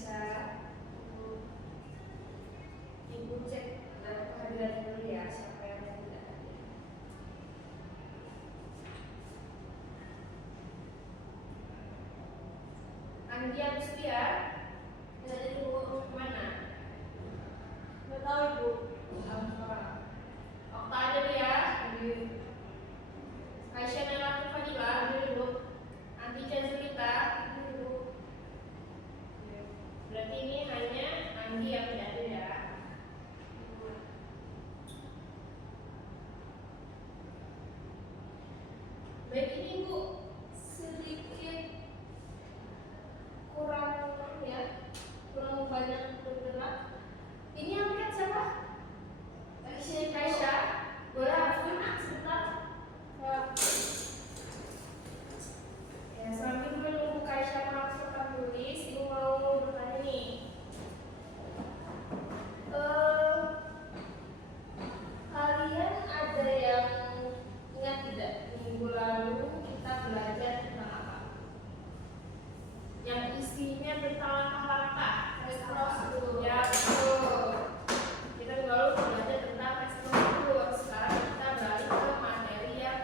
baca. Ibu cek kehadiran dulu ya, siapa yang tidak hadir. Anggi Agustia, dari Ibu mana? Nggak tahu Ibu. Okta ada dia. Aisyah Melati Fadila, dulu. Anti Jazulita, dulu. Berarti ini hanya Anggi yang tidak ada ya. Baik, ini Bu sedikit kurang banyak bergerak. Ini yang lihat siapa? Aisyah. Boleh langsung sebentar. Ya, sambil menunggu Aisyah masukkan tulis, Ibu mau bertanya nih. Kalian ada yang ingat tidak minggu lalu kita belajar tentang apa? Yang isinya tentang langkah-langkah prosedur. Ya betul. Kita minggu lalu belajar tentang prosedur. Sekarang kita beralih ke materi yang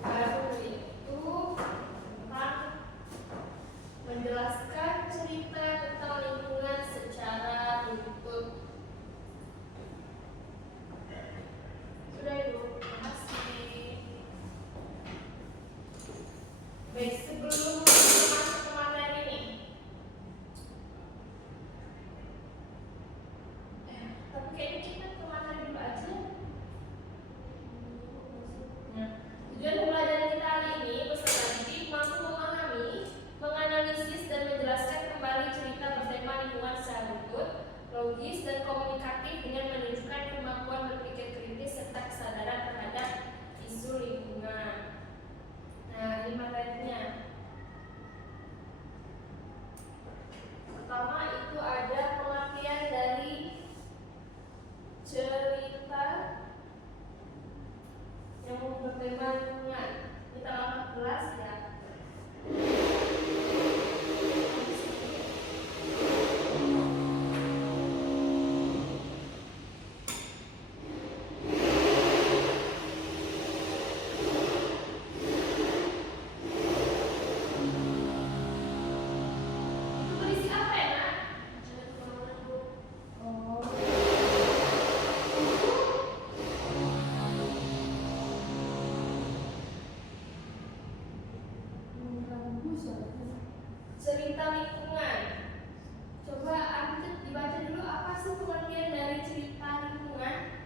baru, yaitu tentang menjelaskan cerita tentang lingkungan secara runtut. Sudah Ibu, terima kasih. Baik, sebelum masuk ke materi ini, tapi kayaknya kita ke materi dulu aja. Nah, tujuan pembelajaran kita hari ini, peserta didik mampu memahami, menganalisis dan menjelaskan kembali cerita bertema lingkungan secara runtut, logis dan komunikatif dengan menunjukkan kemampuan berpikir kritis serta kesadaran terhadap isu lingkungan. Nah, ini materinya. Pertama itu ada pengertian dari cerita yang bertema lingkungan. Ini tanggal 14 ya. Berisi apa ya, Nak? Oh. Cerita lingkungan. Coba Anda dibaca dulu, apa sih pengertian dari cerita lingkungan?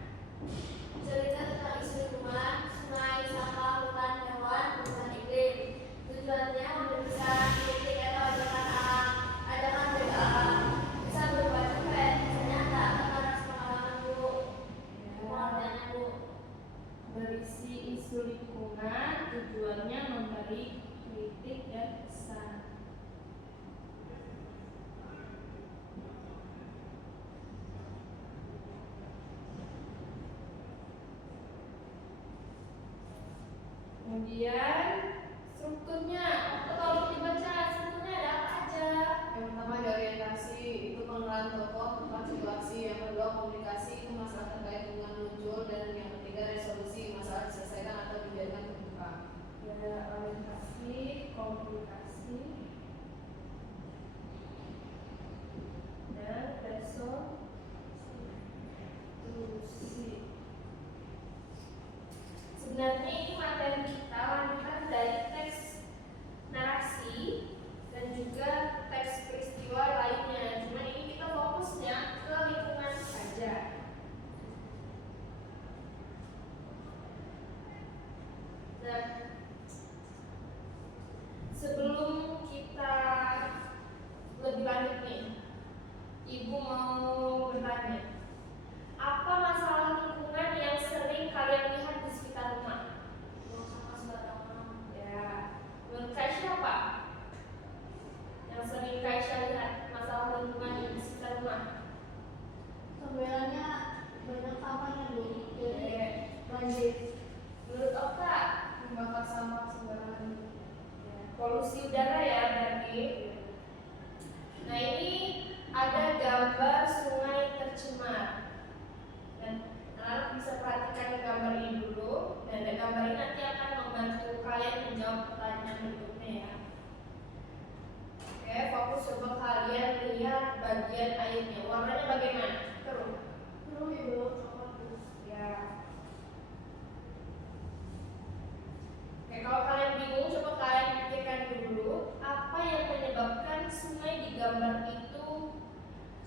Cerita tentang isu lingkungan, sungai, sampah, hutan, hewan, perubahan iklim. Tujuannya memberikan kritik atau ajakan dari alam. Bisa berupa cerpen, ternyata akan pengalaman Bu. Pengertiannya Bu. Berisi isu lingkungan, tujuannya memberi kritik dan pesan. Kemudian strukturnya, kalau dibaca strukturnya ada apa aja? Yang pertama ada orientasi, itu pengenalan tokoh, tempat situasi. Yang kedua komunikasi, itu masalah terkait dengan muncul. Dan yang ketiga resolusi, masalah diselesaikan atau dibiarkan terbuka. Ada orientasi, komunikasi, dan resolusi. Sebenarnya ini materi kita lanjutan dari teks narasi dan juga teks peristiwa lainnya. Cuma ini kita fokusnya ke lingkungan saja. Nah, sebelum kita lebih lanjut nih, Ibu mau bertanya, apa masalah lingkungan yang sering kalian lihat di sekitar rumah? Buang sampah sembarangan. Ya, menurut Kaisya apa? Yang sering Kaisya lihat masalah lingkungan di sekitar rumah? Pembelannya banyak sampahnya Bu. Oke, Banjir. menurut Okta? Membakar sampah sembarangan. Ya, polusi udara ya berarti. Nah, ini tercemar. Dan anak bisa perhatikan gambar ini dulu, dan gambar ini nanti akan membantu kalian menjawab pertanyaan berikutnya ya. Oke, fokus, coba kalian lihat bagian airnya. Warnanya bagaimana? Terus. Terus ibu, coklat terus. Ya. Oke, kalau kalian bingung, coba kalian pikirkan dulu apa yang menyebabkan sungai di gambar itu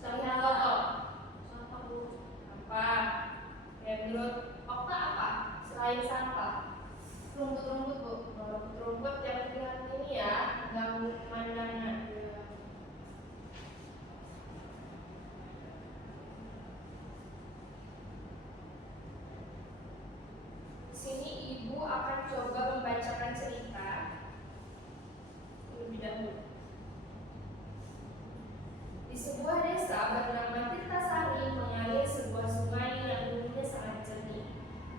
terlihat kotor. Sampah bu. Apa? Ya, menurut Okta apa? Selain sampah, Rumput-rumput bu. rumput-rumput yang terlihat ini ya, mengganggu pemandangan. Di sini ibu akan coba membacakan cerita terlebih dahulu. Di sebuah desa bernama Tirtasari mengalir sebuah sungai yang dulunya sangat jernih.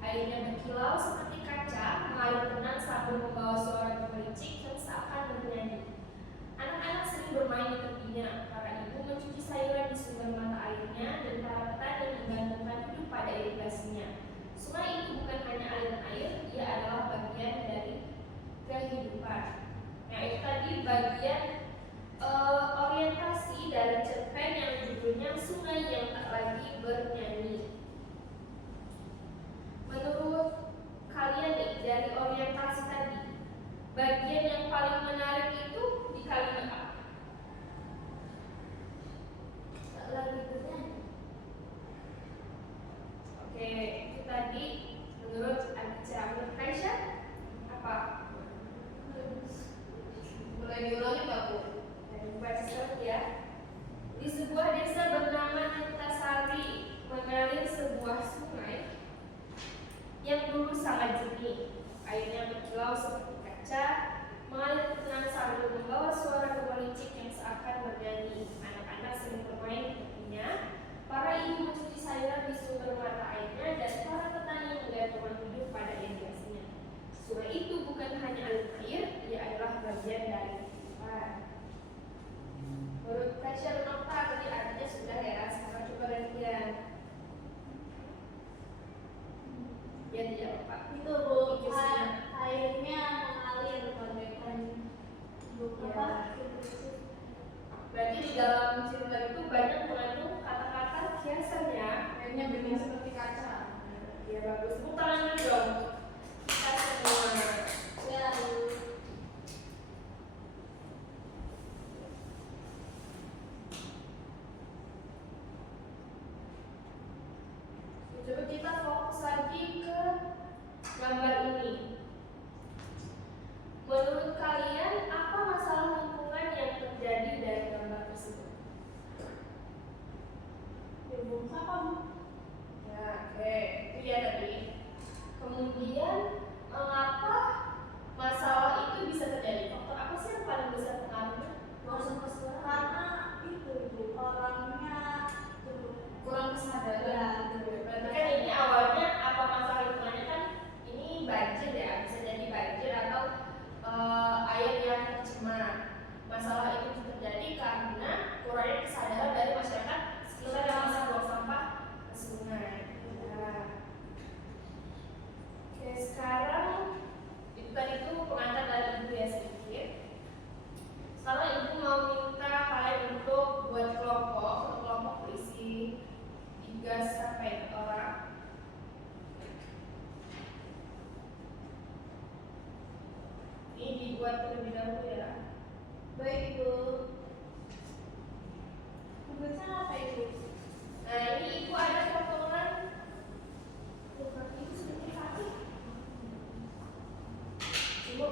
Airnya berkilau seperti kaca, mengalir tenang sambil membawa suara gemericik yang seakan bernyanyi. Anak-anak sering bermain di tepinya. Para ibu mencuci sayuran di sumber mata airnya, dan para petani menggantungkan hidup pada irigasinya. Sungai itu bukan hanya aliran air, ia adalah bagian dari kehidupan. Nah, itu tadi bagian orientasi dari cerpen yang judulnya Sungai yang Tak Lagi Bernyanyi. Menurut kalian nih, dari orientasi tadi, bagian yang paling menarik itu di kalimat apa? Tak lagi bernyanyi. Oke, itu tadi menurut Adica. Menurut Kaisha apa? Boleh diulangi nggak bu? Baca surat ya. Di sebuah desa bernama Tirtasari mengalir sebuah sungai yang dulu sangat jernih. Airnya berkilau seperti kaca, mengalir tenang sambil membawa suara gemericik yang seakan bernyanyi. Anak-anak sering bermain di tepinya. Para ibu mencuci sayuran di sumber mata airnya, dan para petani menggantungkan hidup pada irigasinya. Sungai itu bukan hanya aliran air, ia adalah bagian dari kehidupan. Menurut Kaisha dan Okta tadi artinya sudah ya, sekarang coba gantian. Ya tidak apa. Itu bu, Pikir sejenak. airnya mengalir bagaikan apa? Berarti di dalam cerita itu banyak mengandung kata-kata kiasan ya. Airnya bening seperti kaca. Ya bagus. Tepuk tangan dulu dong. Kita semua. Ya bu. Coba kita fokus lagi ke gambar ini. Menurut kalian apa masalah lingkungan yang terjadi dari gambar tersebut? Ya bu, apa bu? Ya, oke, itu ya tadi. Kemudian mengapa masalah itu bisa terjadi? Faktor apa sih yang paling besar pengaruhnya? Karena itu bu, orangnya Kurang kesadaran. Ya. Berarti kan ini awalnya apa masalah lingkungannya kan ini banjir ya, bisa jadi banjir atau air yang tercemar. Masalah itu terjadi karena kurangnya kesadaran dari masyarakat sekitar yang masih buang sampah ke sungai. Ya. Oke, sekarang itu tadi tuh pengantar dari ibu ya sedikit. Sekarang ibu mau minta kalian untuk buat kelompok, satu kelompok berisi 3 sampai 4 orang. Ini dibuat terlebih dahulu ya. baik bu. Tugasnya apa itu? Nah ini ibu ada potongan. Ibu sedikit sakit. Ibu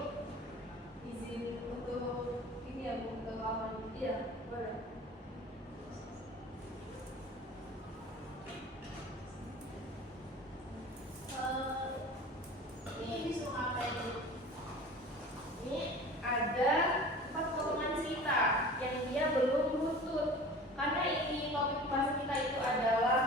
Izin untuk ini ya bu, untuk kawan. iya boleh. Ini disuruh apa itu? Ini ada 4 potongan cerita yang dia belum lutut. Karena ini topik pembahasan kita itu adalah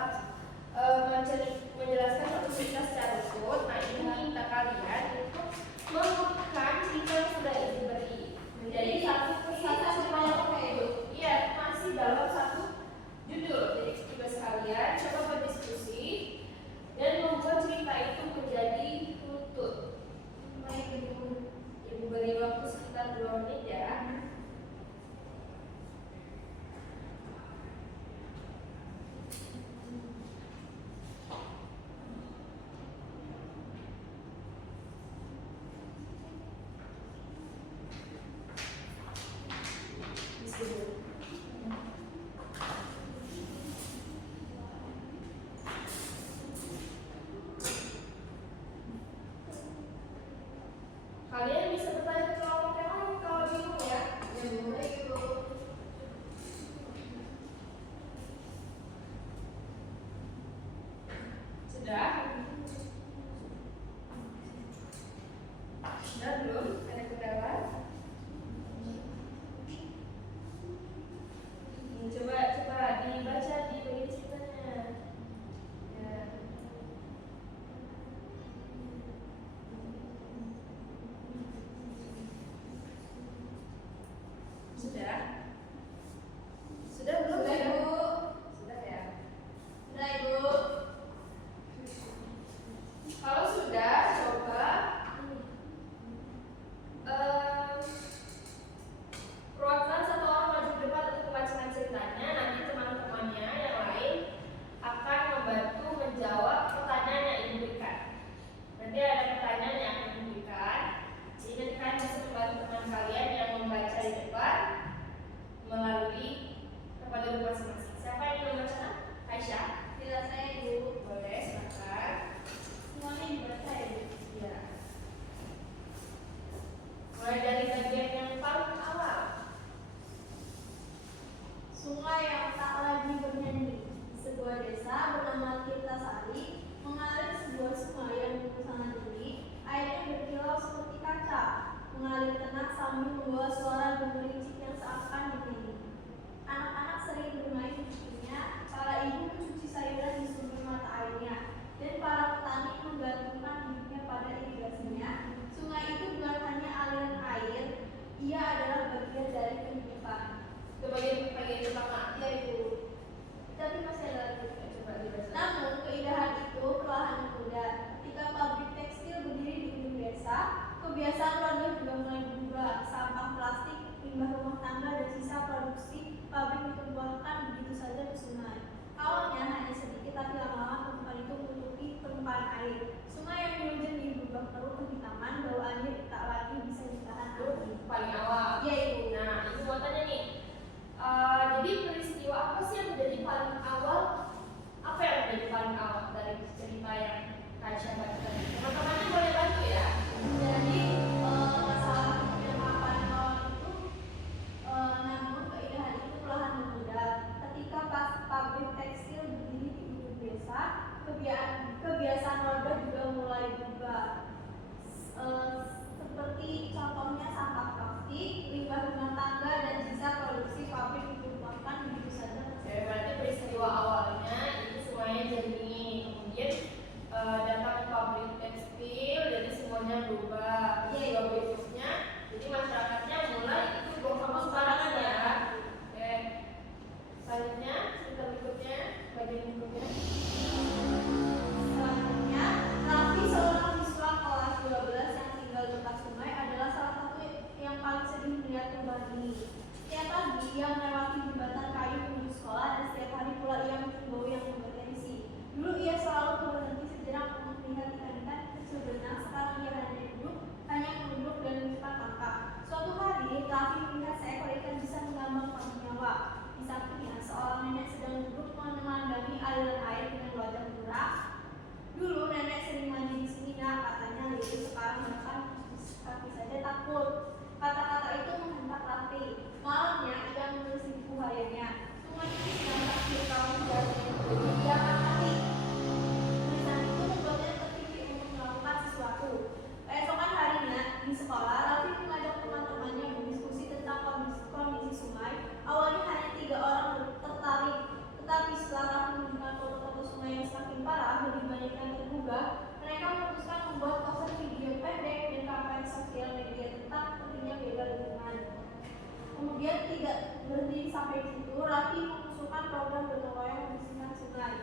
menjelaskan satu cerita secara utuh. Nah ini minta kalian untuk mengurutkan cerita yang sudah ibu beri. Jadi satu persatu supaya oke. iya mas sungai yang tak lagi bernyanyi. Di sebuah desa bernama Tirtasari mengalir sebuah sungai yang sangat jernih. Airnya berkilau seperti kaca, mengalir tenang sambil membawa suara gemericik yang seakan bernyanyi. Anak-anak sering bermain di pinggirnya, para ibu mencuci sayuran di sumber mata airnya, dan para petani menggantungkan hidupnya pada irigasinya. Sungai itu bukan hanya aliran air, ia adalah bagian dari kehidupan. Itu bagian pertama. Yaitu, tapi masih ada lagi. Coba dibaca. Namun keindahan itu perlahan memudar. Ketika pabrik tekstil berdiri di ujung desa, kebiasaan warga juga mulai berubah. Sampah plastik, limbah rumah tangga, dan sisa produksi pabrik ditumpahkan begitu saja ke sungai. Awalnya hanya sedikit, tapi lama-lama tumpukan itu menutupi permukaan air. Sungai yang dulu jernih berubah keruh kehitaman, bau air tak lagi bisa ditahan lagi. Paling awal. Yaitu, Nah, itu mau tanya nih. Jadi peristiwa apa sih yang menjadi paling awal? Apa yang menjadi paling awal dari cerita yang Kaisha baca? Teman-temannya boleh bantu ya. jadi masalah yang paling awal itu, namun keindahan itu perlahan memudar. Ketika pabrik tekstil berdiri di ujung desa, kebiasaan warga juga mulai berubah. Seperti contohnya sampah plastik, limbah rumah tangga, dan sisa produksi pabrik ditumpahkan begitu saja. Oke, berarti peristiwa awalnya itu semuanya jernih. Kemudian datang pabrik tekstil, jadi semuanya berubah. Peristiwa berikutnya, jadi masyarakatnya mulai itu buang sampah sembarangan ya. Oke. Selanjutnya, cerita berikutnya, bagian berikutnya. Selanjutnya, Raffi, seorang siswa kelas 12 yang tinggal dekat sungai, adalah salah satu yang paling sedih melihat perubahan ini. Setiap pagi ia melewati jembatan kayu menuju sekolah, dan setiap hari pula ia mencium bau yang bertensi. Dulu ia selalu berhenti sejenak untuk melihat ikan-ikan kecil berenang. Sekarang ia hanya menunduk dan menunjukkan langkah. Suatu hari, Raffi melihat seekor ikan bisa mengambang tanpa nyawa. Di sampingnya, seorang nenek sedang duduk menemandangi aliran air dengan wajah murah. Dulu nenek sering mandi di sini, nak, katanya Lili. Sekarang bahkan kaki saja takut. Kata-kata itu menghentak Raffi. Malamnya ia menulis di buku hariannya. Sungai ini sedang takdir kamu dan dia akan mati. Tulisan itu membuatnya terpikir untuk melakukan sesuatu. Keesokan harinya di sekolah, Raffi mengajak teman-temannya berdiskusi tentang kondisi sungai. Awalnya hanya 3 orang tertarik, tetapi setelah Raffi menunjukkan foto-foto sungai yang semakin parah, lebih banyak yang tergugah, mereka memutuskan membuat poster video pendek dan kampanye sosial media tentang pentingnya menjaga lingkungan. Kemudian tidak berhenti sampai di situ, Raffi mengusulkan program gotong royong membersihkan sungai.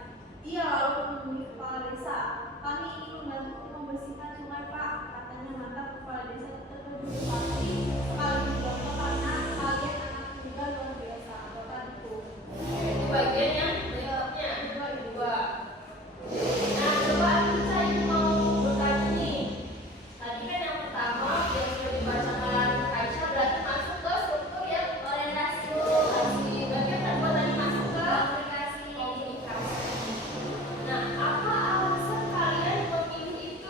Ia lalu menemui kepala desa. Kami ingin membantu membersihkan sungai, Pak, katanya. Mantap, kepala desa terkejut sekali bangga karena kalian anak muda luar biasa. Bapak itu. Itu bagian yang berikutnya. Dua. Nah, coba kita mau bertanya nih. Tadi kan yang pertama yang sudah dibacakan Kaisha berarti masuk ke struktur yang Orientasi. bagian kedua tadi masuk ke Komunikasi. komunikasi. Nah, apa alasan kalian memilih itu?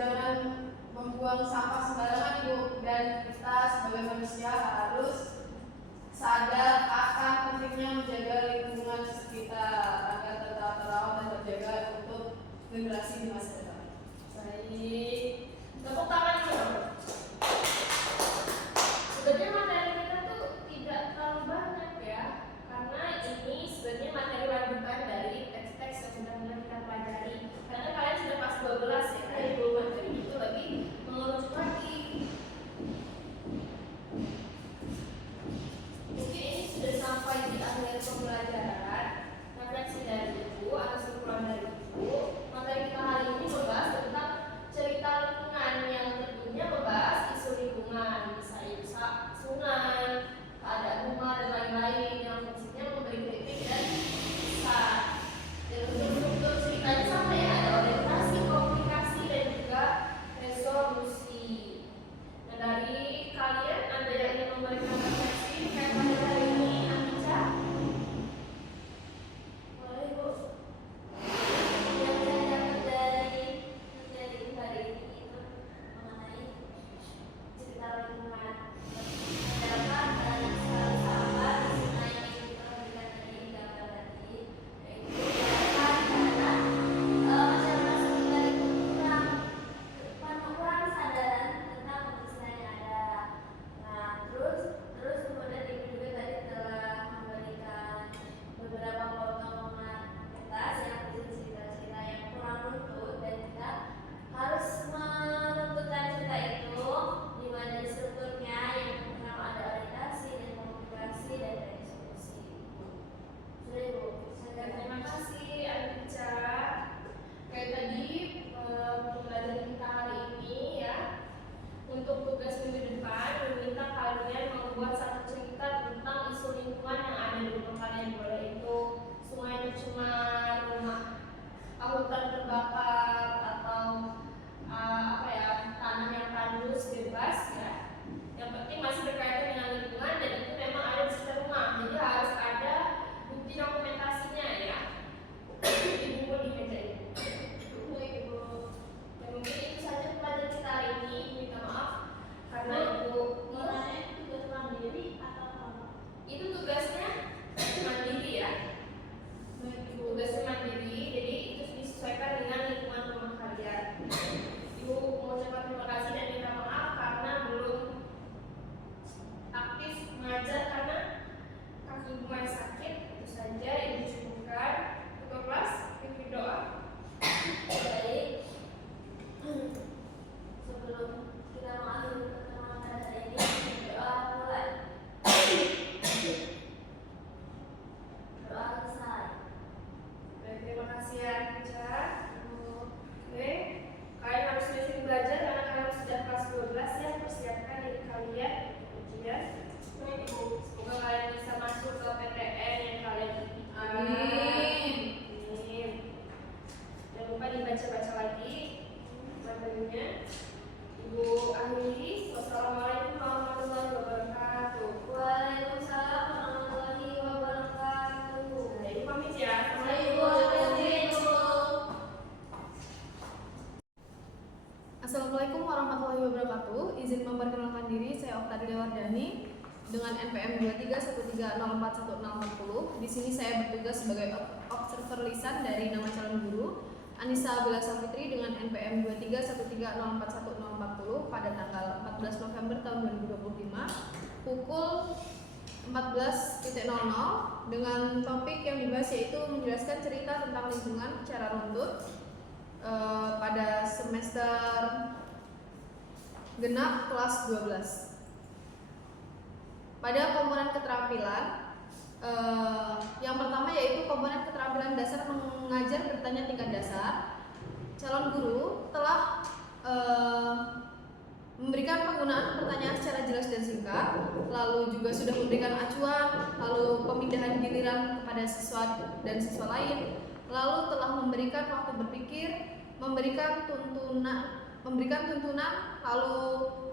jangan membuang sampah sembarangan Ibu, dan kita sebagai manusia harus sadar akan pentingnya menjaga lingkungan sekitar agar tetap terawat dan terjaga untuk generasi di masa depan. Baik, tepuk tangan dulu. Sebenarnya materi kita tuh tidak terlalu banyak ya, karena ini sebenarnya materi lanjutan dari teks-teks yang sudah mulai kita pelajari. Karena kalian sudah kelas 12 ya, kalian belum materi itu lagi mengerucut lagi. Mungkin ini sudah sampai di akhir pembelajaran. Refleksi dari Ibu atau kesimpulan dari Ibu, materi kita hari ini membahas tentang cerita lingkungan yang tentunya membahas isu lingkungan, bisa sungai, keadaan rumah dan lain-lain yang fungsinya memberi kritik dan pesan. Dan untuk struktur ceritanya sama ya, ada orientasi, komunikasi dan juga resolusi. Nah dari kalian ada yang ingin memberikan refleksi terkait materi hari ini, Amica? Boleh Bu. Yang saya dapat dari hari ini itu mengenai cerita lingkungan. Terdapat banyak sekali sampah di sungai yang kita berikan tadi di gambar tadi, yaitu karena masyarakat sekitar itu kurang kesadaran tentang kebersihan yang ada. Nah, terus kemudian Ibu juga tadi telah memberikan beberapa potongan kertas yang berisi cerita-cerita yang kurang runtut, dan kita harus menuntutkan cerita itu di mana di strukturnya yang pertama ada orientasi dan komunikasi dan resolusi. Sudah Ibu, saya Terima kasih Amica. Kayak tadi pembelajaran kita hari ini ya, untuk tugas minggu depan meminta kalian membuat satu cerita tentang isu lingkungan yang ada di rumah kalian, boleh itu sungai tercemar, rumah hutan terbakar, atau tanah yang tandus bebas ya. Yang penting masih berkaitan dengan lingkungan dan itu memang ada di sekitar rumah, jadi harus ada bukti dokumentasinya ya. Ibu di meja ini. Baik Ibu. Dan mungkin itu saja pelajaran kita hari ini. Minta maaf karena Ibu mengenai tugas mandiri atau apa? itu tugasnya mandiri ya. Tugasnya mandiri, jadi itu disesuaikan dengan lingkungan rumah kalian. Ibu mengucapkan terima kasih dan minta maaf karena belum aktif mengajar karena kaki Ibu masih sakit. Itu saja Ibu cukupkan. Untuk kelas, pimpin doa. Baik. Sebelum kita mengakhiri pertemuan pada hari ini, doa mulai. Doa selesai. Baik, terima kasih ya Amica. Oke, kalian harus sering belajar karena kalian sudah kelas 12 ya. Persiapkan diri kalian ujian. Semoga kalian bisa masuk ke PTN yang kalian impikan. Amin. Amin. Jangan lupa dibaca-baca lagi materinya. Ibu akhiri. Wassalamualaikum warahmatullahi wabarakatuh. Waalaikumsalam warahmatullahi wabarakatuh. Nah, Ibu pamit ya. Assalamualaikum warahmatullahi wabarakatuh. Izin memperkenalkan diri, saya Oktari Dewardani dengan NPM 2313041040. Di sini saya bertugas sebagai observer lisan dari nama calon guru Anissa Bila Safitri dengan NPM 2313041040 pada tanggal 14 November tahun 2025 pukul 14.00 dengan topik yang dibahas yaitu menjelaskan cerita tentang lingkungan secara runtut pada semester genap kelas 12. Pada komponen keterampilan yang pertama yaitu komponen keterampilan dasar mengajar bertanya tingkat dasar. Calon guru telah memberikan penggunaan pertanyaan secara jelas dan singkat, lalu juga sudah memberikan acuan, lalu pemindahan giliran kepada siswa dan siswa lain, lalu telah memberikan waktu berpikir, memberikan tuntunan, lalu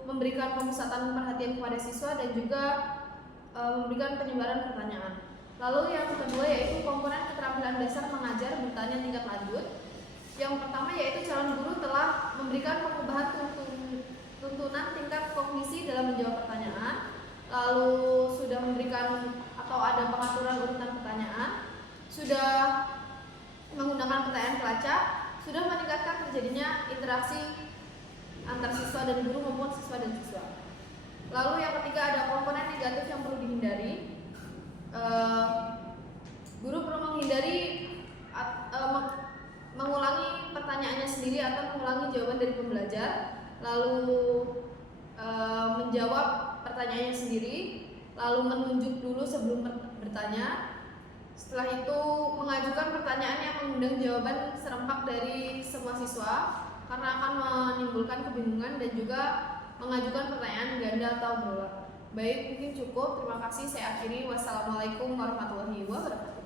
memberikan pemusatan perhatian kepada siswa dan juga memberikan penyebaran pertanyaan. Lalu yang kedua yaitu komponen keterampilan dasar mengajar bertanya tingkat lanjut. Yang pertama yaitu calon guru telah memberikan sudah menggunakan pertanyaan pelacak, sudah meningkatkan terjadinya interaksi antar siswa dan guru maupun siswa dan siswa. Lalu yang ketiga ada komponen negatif yang perlu dihindari. Guru perlu menghindari mengulangi pertanyaannya sendiri atau mengulangi jawaban dari pembelajar, lalu menjawab pertanyaannya sendiri, lalu menunjuk dulu sebelum bertanya. Setelah itu mengajukan pertanyaan yang mengundang jawaban serempak dari semua siswa karena akan menimbulkan kebingungan, dan juga mengajukan pertanyaan ganda atau berulang. Baik, mungkin cukup. Terima kasih. Saya akhiri. Wassalamualaikum warahmatullahi wabarakatuh.